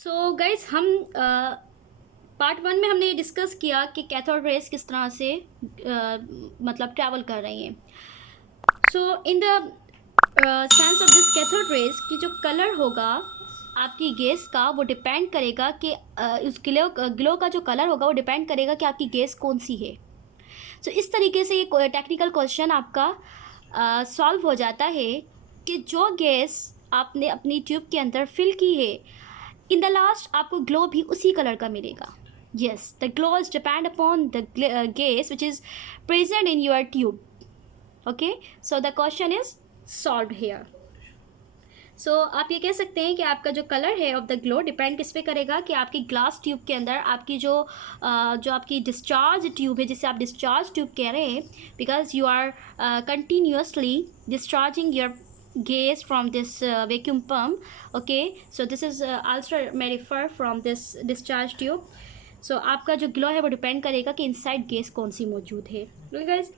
So guys हम part one में हमने ये डिस्कस किया कि कैथोड रेज किस तरह से मतलब ट्रैवल कर रही हैं। So in the sense of this cathode rays की जो कलर होगा आपकी गैस का, वो डिपेंड करेगा कि उस ग्लो का जो कलर होगा वो डिपेंड करेगा कि आपकी गैस कौन सी है। सो इस तरीके से ये टेक्निकल क्वेश्चन आपका सॉल्व हो जाता है कि जो गैस आपने अपनी ट्यूब के अंदर फिल की है, इन द लास्ट आपको ग्लो भी उसी कलर का मिलेगा। yes, the glow is depend upon the gas which is present in your tube. okay, so the question is solved here. सो आप ये कह सकते हैं कि आपका जो कलर है ऑफ द ग्लो डिपेंड किस पे करेगा कि आपकी ग्लास ट्यूब के अंदर आपकी जो आपकी डिस्चार्ज ट्यूब है, जिसे आप डिस्चार्ज ट्यूब कह रहे हैं, because you are continuously discharging your gas from this vacuum pump. okay, so this is also may refer from this discharge tube. so आपका जो ग्लो है वो डिपेंड करेगा कि इनसाइड गैस कौन सी मौजूद है। गाइस,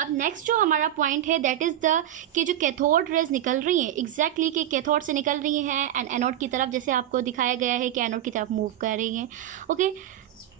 अब नेक्स्ट जो हमारा पॉइंट है दैट इज़ द कि जो कैथोड रेज निकल रही हैं एग्जैक्टली कि कैथोड से निकल रही हैं एंड एनोड की तरफ, जैसे आपको दिखाया गया है कि एनोड की तरफ मूव कर रही हैं। ओके,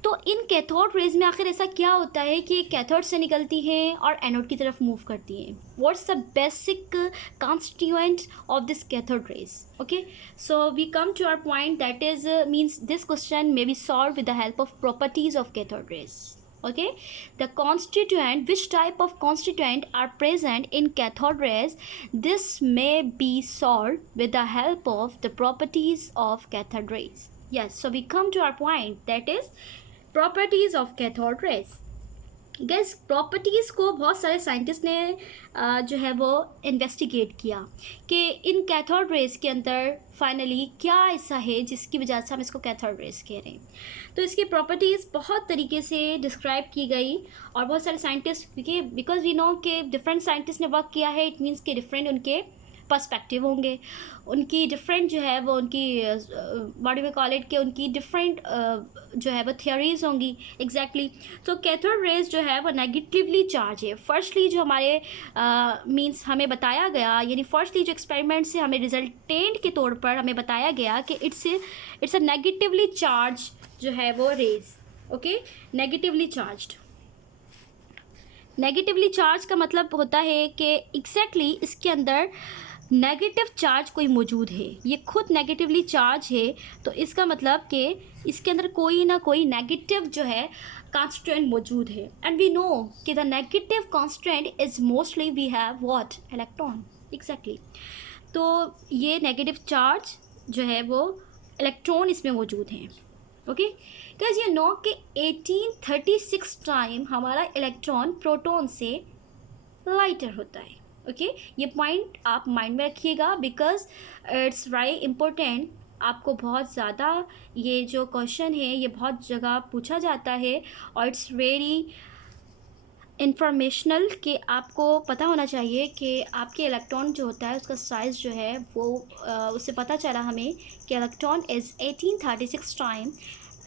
तो इन कैथोड रेज में आखिर ऐसा क्या होता है कि कैथोड से निकलती हैं और एनोड की तरफ मूव करती हैं? What's the basic constituent of this cathode rays? Okay, so we come to our point that is means this question may be solve with the help of properties of cathode rays. okay, the constituent, which type of constituent are present in cathode rays, this may be solved with the help of the properties of cathode rays. yes, so we come to our point, that is properties of cathode raise. Gas, properties को बहुत सारे scientist ने जो है वो investigate किया कि इन cathode rays के अंदर फाइनली क्या ऐसा है जिसकी वजह से हम इसको कैथोड रेज कह रहे हैं। तो इसकी प्रॉपर्टीज़ बहुत तरीके से डिस्क्राइब की गई और बहुत सारे साइंटिस्ट, बिकॉज वी नो कि डिफरेंट साइंटिस्ट ने वर्क किया है, इट मीन्स कि डिफरेंट उनके पर्सपेक्टिव होंगे, उनकी डिफरेंट जो है वो उनकी what do we call it, कि उनकी डिफरेंट जो है वो थियोरीज होंगी। एग्जैक्टली, तो कैथोड रेज जो है वो नेगेटिवली चार्ज है। फर्स्टली जो हमारे मींस हमें बताया गया, यानी फर्स्टली जो एक्सपेरिमेंट से हमें रिजल्टेंट के तौर पर हमें बताया गया कि इट्स अ नेगेटिवली चार्ज जो है वो rays. Okay, negatively charged. Negatively charge का मतलब होता है कि एग्जैक्टली इसके अंदर नेगेटिव चार्ज कोई मौजूद है, ये खुद नेगेटिवली चार्ज है, तो इसका मतलब कि इसके अंदर कोई ना कोई नेगेटिव जो है कॉन्स्टेंट मौजूद है। एंड वी नो कि the negative constant is mostly we have what, electron. Exactly, तो ये नेगेटिव चार्ज जो है वो इलेक्ट्रॉन इसमें मौजूद हैं। ओके, बिकॉज यू नो कि 1836 टाइम हमारा इलेक्ट्रॉन प्रोटॉन से लाइटर होता है। ओके, ये पॉइंट आप माइंड में रखिएगा बिकॉज इट्स वेरी इम्पोर्टेंट। आपको बहुत ज़्यादा ये जो क्वेश्चन है ये बहुत जगह पूछा जाता है और इट्स वेरी इंफॉर्मेशनल कि आपको पता होना चाहिए कि आपके इलेक्ट्रॉन जो होता है उसका साइज़ जो है वो उससे पता चला हमें कि electron is 1836 time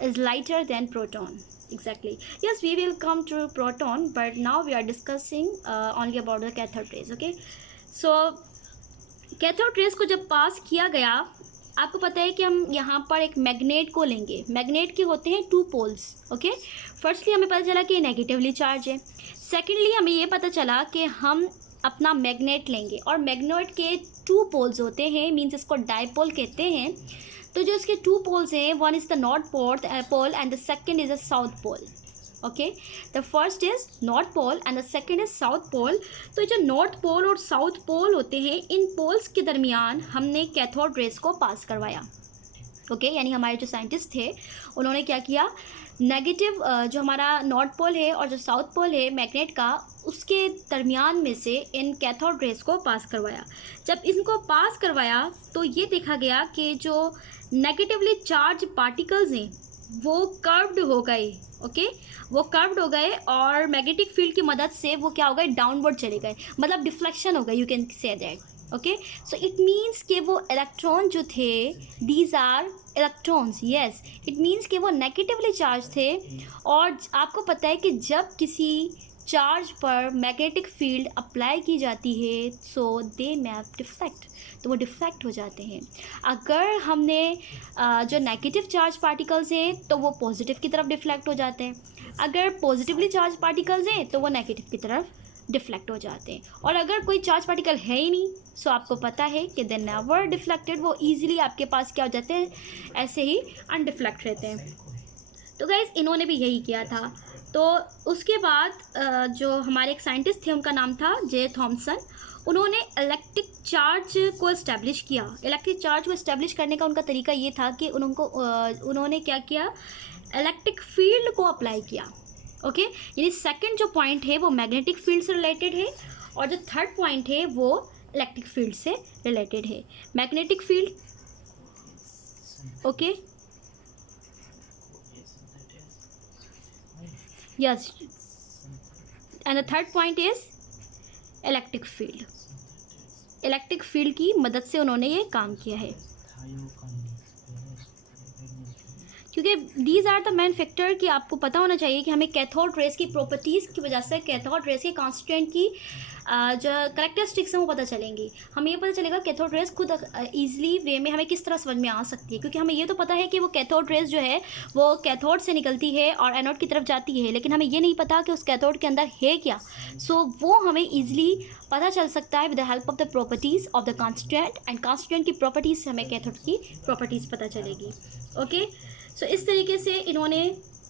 is lighter than proton. Exactly, yes, we will come to proton, but now we are discussing only about the cathode rays. Okay, so cathode rays को जब पास किया गया, आपको पता है कि हम यहाँ पर एक मैग्नेट को लेंगे। मैग्नेट के होते हैं 2 पोल्स। ओके, फर्स्टली हमें पता चला कि नेगेटिवली चार्ज है। सेकेंडली हमें ये पता चला कि हम अपना मैग्नेट लेंगे और मैग्नेट के 2 पोल्स होते हैं, मीन्स इसको डायपोल कहते हैं। तो जो इसके 2 पोल्स हैं, one is the north pole and the second is a south pole. Okay, the first is north pole and the second is south pole. तो जो नॉर्थ पोल और साउथ पोल होते हैं, इन पोल्स के दरमियान हमने कैथोड रेज को पास करवाया। ओके, यानी हमारे जो साइंटिस्ट थे उन्होंने क्या किया, नेगेटिव जो हमारा नॉर्थ पोल है और जो साउथ पोल है मैग्नेट का, उसके दरमियान में से इन कैथोड रेज को पास करवाया। जब इनको पास करवाया तो ये देखा गया कि जो नेगेटिवली चार्ज पार्टिकल्स हैं वो कर्व्ड हो गए। ओके, वो कर्व्ड हो गए और मैग्नेटिक फील्ड की मदद से वो क्या हो गए, डाउनवर्ड चले गए, मतलब डिफ्लेक्शन हो गए, you can say that. Okay, so it means कि वो इलेक्ट्रॉन जो थे, these are electrons. Yes, it means कि वो नेगेटिवली चार्ज थे। और आपको पता है कि जब किसी चार्ज पर मैग्नेटिक फील्ड अप्लाई की जाती है, सो दे मैप डिफ्लेक्ट, तो वो डिफ्लेक्ट हो जाते हैं। अगर हमने जो नेगेटिव चार्ज पार्टिकल्स हैं तो वो पॉजिटिव की तरफ डिफ्लेक्ट हो जाते हैं, अगर पॉजिटिवली चार्ज पार्टिकल्स हैं तो वो नेगेटिव की तरफ डिफ्लेक्ट हो जाते हैं। और अगर कोई चार्ज पार्टिकल है ही नहीं, सो आपको पता है कि दे नेवर डिफ्लेक्टेड, वो ईजिली आपके पास क्या हो जाते हैं, ऐसे ही अनडिफ्लेक्ट रहते हैं। तो गाइज इन्होंने भी यही किया था। तो उसके बाद जो हमारे एक साइंटिस्ट थे उनका नाम था जे थॉमसन, उन्होंने इलेक्ट्रिक चार्ज को इस्टेब्लिश किया। इलेक्ट्रिक चार्ज को इस्टेब्लिश करने का उनका तरीका ये था कि उन्होंने क्या किया, इलेक्ट्रिक फील्ड को अप्लाई किया। ओके, यानी सेकंड जो पॉइंट है वो मैग्नेटिक फील्ड से रिलेटेड है, और जो थर्ड पॉइंट है वो इलेक्ट्रिक फील्ड से रिलेटेड है। Magnetic field, okay, yes, and the third point is electric field. Electric field की मदद से उन्होंने ये काम किया है, क्योंकि these are the main factor कि आपको पता होना चाहिए कि हमें कैथोड रेस की प्रॉपर्टीज़ की वजह से कैथोड रेस के कांस्टेंट की जो करेक्टरिस्टिक्स हैं वो पता चलेंगी। हमें ये पता चलेगा कैथोड रेस खुद ईजिली वे में हमें किस तरह समझ में आ सकती है, क्योंकि हमें ये तो पता है कि वो कैथोड रेस जो है वो कैथोड से निकलती है और एनोड की तरफ जाती है, लेकिन हमें ये नहीं पता कि उस कैथोड के अंदर है क्या। सो वो हमें ईजिली पता चल सकता है with the help of the properties of the constant, and constant की प्रॉपर्टीज़ से हमें कैथोड की प्रॉपर्टीज़ पता चलेगी। ओके, सो इस तरीके से इन्होंने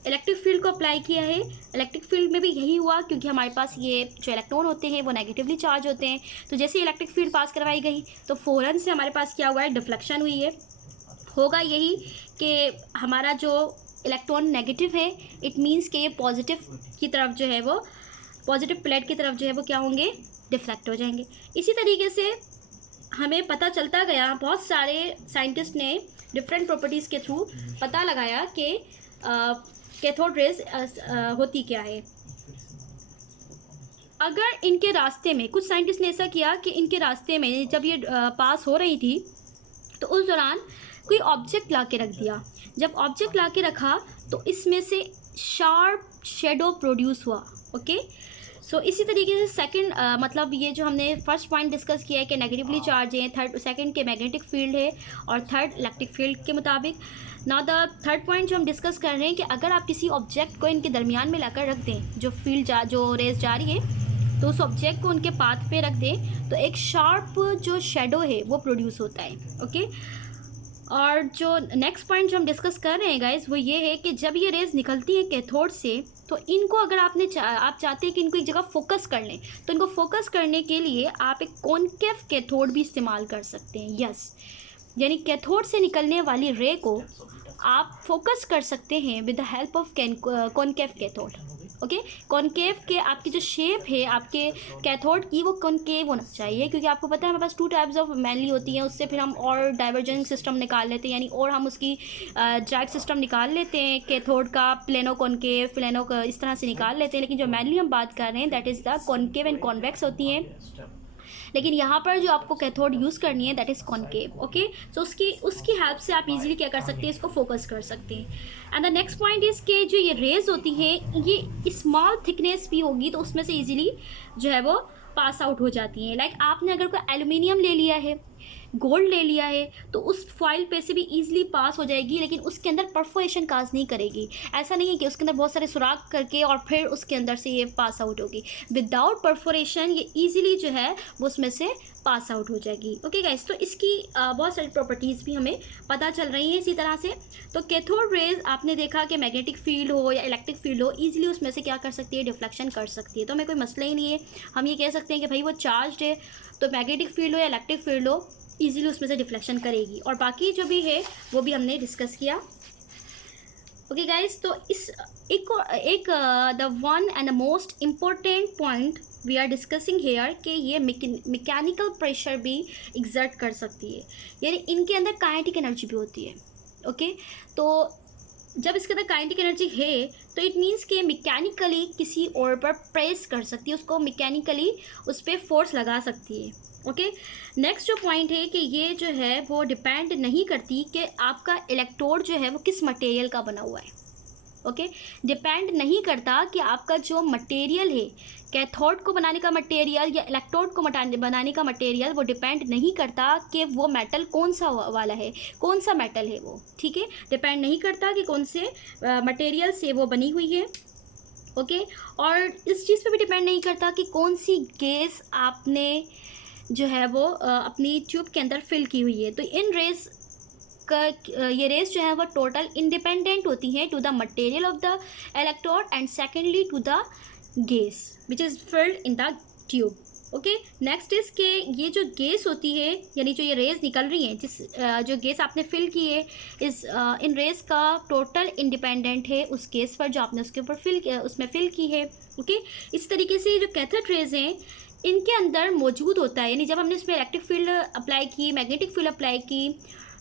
इलेक्ट्रिक फील्ड को अप्लाई किया है। इलेक्ट्रिक फील्ड में भी यही हुआ, क्योंकि हमारे पास ये जो इलेक्ट्रॉन होते हैं वो नेगेटिवली चार्ज होते हैं, तो जैसे इलेक्ट्रिक फील्ड पास करवाई गई तो फ़ौरन से हमारे पास क्या हुआ है, डिफ्लेक्शन हुई है। होगा यही कि हमारा जो इलेक्ट्रॉन नेगेटिव है, इट मीन्स कि ये पॉजिटिव की तरफ जो है वो, पॉजिटिव प्लेट की तरफ जो है वो क्या होंगे, डिफ्लेक्ट हो जाएंगे। इसी तरीके से हमें पता चलता गया, बहुत सारे साइंटिस्ट ने डिफरेंट प्रॉपर्टीज़ के थ्रू पता लगाया कि कैथोड रेज होती क्या है। अगर इनके रास्ते में, कुछ साइंटिस्ट ने ऐसा किया कि इनके रास्ते में जब ये पास हो रही थी तो उस दौरान कोई ऑब्जेक्ट ला के रख दिया। जब ऑब्जेक्ट ला के रखा तो इसमें से शार्प शेडो प्रोड्यूस हुआ। ओके, सो इसी तरीके से सेकंड मतलब ये जो हमने फर्स्ट पॉइंट डिस्कस किया है कि नेगेटिवली चार्ज है, थर्ड सेकंड के मैग्नेटिक फील्ड है, और थर्ड इलेक्ट्रिक फील्ड के मुताबिक। नाउ द थर्ड पॉइंट जो हम डिस्कस कर रहे हैं कि अगर आप किसी ऑब्जेक्ट को इनके दरमियान में लाकर रख दें, जो फील्ड जो रेस जा रही है, तो उस ऑब्जेक्ट को उनके पाथ पे रख दें तो एक शार्प जो शेडो है वो प्रोड्यूस होता है। ओके, और जो नेक्स्ट पॉइंट जो हम डिस्कस कर रहे हैं गाइस वो ये है कि जब ये रेज निकलती है कैथोड से, तो इनको अगर आप चाहते हैं कि इनको एक जगह फोकस कर लें, तो इनको फोकस करने के लिए आप एक कॉनकेव कैथोड भी इस्तेमाल कर सकते हैं। यस, यानी कैथोड से निकलने वाली रे को आप फोकस कर सकते हैं with the help of concave cathode. Okay, concave के आपकी जो शेप है आपके कैथोड की वो कॉनकेव होना चाहिए, क्योंकि आपको पता है हमारे पास टू टाइप्स ऑफ मैनली होती हैं, उससे फिर हम और डाइवर्जेंस सिस्टम निकाल लेते हैं, यानी और हम उसकी ड्राइव सिस्टम निकाल लेते हैं कैथोड का, प्लेनो कॉनकेव, प्लेनो इस तरह से निकाल लेते हैं। लेकिन जो मैनली हम बात कर रहे हैं that is the concave and convex होती हैं, लेकिन यहाँ पर जो आपको कैथोड यूज़ करनी है दैट इज़ कॉनकेव। ओके, सो उसकी हेल्प से आप इजीली क्या कर सकते हैं, इसको फोकस कर सकते हैं। And the next point is कि जो ये रेज होती हैं ये स्मॉल थिकनेस भी होगी तो उसमें से इजीली जो है वो पास आउट हो जाती हैं। लाइक आपने अगर कोई एल्यूमिनियम ले लिया है, गोल्ड ले लिया है, तो उस फॉइल पे से भी ईजिली पास हो जाएगी, लेकिन उसके अंदर परफोरेशन काज नहीं करेगी। ऐसा नहीं है कि उसके अंदर बहुत सारे सुराख करके और फिर उसके अंदर से ये पास आउट होगी। विदाउट परफोरेशन ये ईजिली जो है वो उसमें से पास आउट हो जाएगी। ओके गाइस, तो इसकी बहुत सारी प्रॉपर्टीज़ भी हमें पता चल रही हैं इसी तरह से। तो कैथोड रेज आपने देखा कि मैग्नेटिक फील्ड हो या इलेक्ट्रिक फील्ड हो, ईजिली उसमें से क्या कर सकती है, डिफ्लेक्शन कर सकती है। तो हमें कोई मसला ही नहीं है, हम ये कह सकते हैं कि भाई वो चार्ज है तो मैग्नेटिक फील्ड हो या इलेक्ट्रिक फील्ड हो ईजिली उसमें से डिफ्लेक्शन करेगी। और बाकी जो भी है वो भी हमने डिस्कस किया। ओके गाइस, तो इस एक the one and the most important point we are discussing here कि ये मैकेनिकल प्रेशर भी एग्जर्ट कर सकती है, यानी इनके अंदर काइनेटिक एनर्जी भी होती है। ओके, तो जब इसके अंदर काइनेटिक एनर्जी है तो इट मीन्स कि मैकेनिकली किसी और पर प्रेस कर सकती है, उसको मैकेनिकली उस पर फोर्स लगा सकती है। ओके, नेक्स्ट जो पॉइंट है कि ये जो है वो डिपेंड नहीं करती कि आपका इलेक्ट्रोड जो है वो किस मटेरियल का बना हुआ है। ओके, डिपेंड नहीं करता कि आपका जो मटेरियल है, कैथोड को बनाने का मटेरियल या इलेक्ट्रोड को बनाने का मटेरियल, वो डिपेंड नहीं करता कि वो मेटल कौन सा वाला है, कौन सा मेटल है वो, ठीक है, डिपेंड नहीं करता कि कौन से मटेरियल से वो बनी हुई है। ओके, और इस चीज़ पे भी डिपेंड नहीं करता कि कौन सी गैस आपने जो है वो अपनी ट्यूब के अंदर फिल की हुई है। तो इन रेस का ये रेस जो है वो टोटल इंडिपेंडेंट होती हैं to the material of the electrode and secondly to the gas which is filled in the tube. Okay, next is के ये जो गैस होती है, यानी जो ये रेज निकल रही हैं, जिस जो गैस आपने फिल की है, इस इन रेज का टोटल इंडिपेंडेंट है उस गैस पर जो आपने उसके ऊपर उसमें फिल की है। ओके, इस तरीके से जो कैथोड रेज हैं इनके अंदर मौजूद होता है, यानी जब हमने इसमें इलेक्ट्रिक फील्ड अप्लाई की, मैग्नेटिक फील्ड अप्लाई की,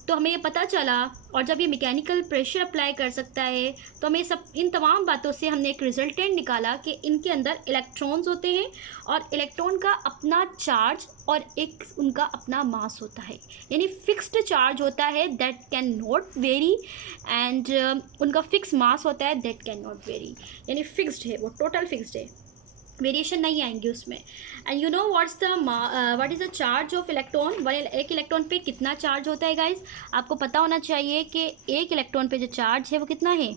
तो हमें ये पता चला, और जब ये मैकेनिकल प्रेशर अप्लाई कर सकता है, तो हमें सब इन तमाम बातों से हमने एक रिजल्टेंट निकाला कि इनके अंदर इलेक्ट्रॉन्स होते हैं और इलेक्ट्रॉन का अपना चार्ज और एक उनका अपना मास होता है, यानी फिक्स्ड चार्ज होता है that can not very, and उनका फिक्स मास होता है दैट कैन नॉट वेरी, यानी फिक्स्ड है, वो टोटल फिक्स्ड है, वेरिएशन नहीं आएंगे उसमें। And you know what is the charge of electron, एक इलेक्ट्रॉन पे कितना चार्ज होता है गाइज, आपको पता होना चाहिए कि एक इलेक्ट्रॉन पे जो चार्ज है वो कितना है,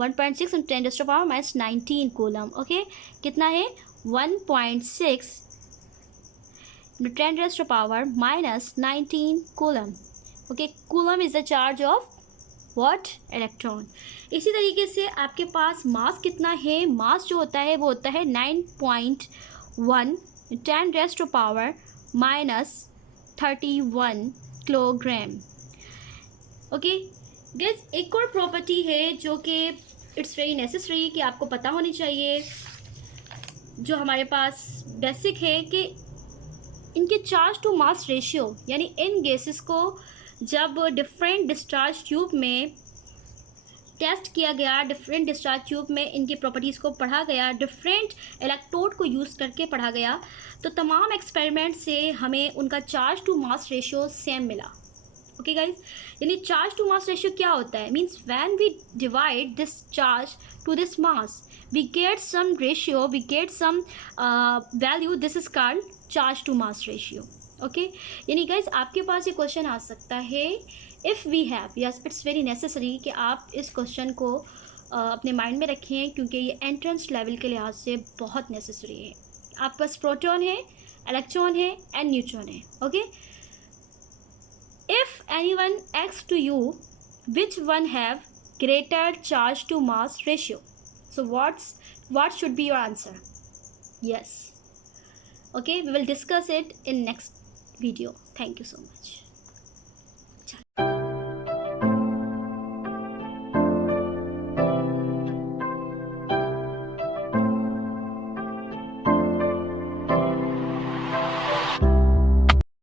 1.6 × 10⁻⁻19 कूलम। ओके, कितना है, 1.6 × 10⁻⁻19 coulomb. Okay, coulomb is the charge of what, electron. इसी तरीके से आपके पास मास कितना है, मास जो होता है वो होता है 9.1 10⁻31 किलोग्राम। ओके गाइस, एक और प्रॉपर्टी है जो कि इट्स वेरी नेसेसरी कि आपको पता होनी चाहिए, जो हमारे पास बेसिक है, कि इनके चार्ज टू मास रेशियो, यानी इन गैसेस को जब डिफरेंट डिस्चार्ज ट्यूब में टेस्ट किया गया, डिफरेंट डिस्चार्ज ट्यूब में इनकी प्रॉपर्टीज़ को पढ़ा गया, डिफरेंट इलेक्ट्रोड को यूज़ करके पढ़ा गया, तो तमाम एक्सपेरिमेंट से हमें उनका charge to mass ratio same मिला। ओके गाइज, यानी चार्ज टू मास रेशियो क्या होता है, means when we divide this charge to this mass we get some ratio, we get some value, this is called charge to mass ratio. Okay, यानी guys आपके पास ये question आ सकता है, if we have, yes it's very necessary कि आप इस क्वेश्चन को अपने माइंड में रखें, क्योंकि ये एंट्रेंस लेवल के लिहाज से बहुत नेसेसरी है। आपके पास प्रोटॉन है, इलेक्ट्रॉन है एंड न्यूट्रॉन है। Okay, if anyone asks to you which one have greater charge to mass ratio, so what should be your answer? Yes. Okay, we will discuss it in next video. Thank you so much.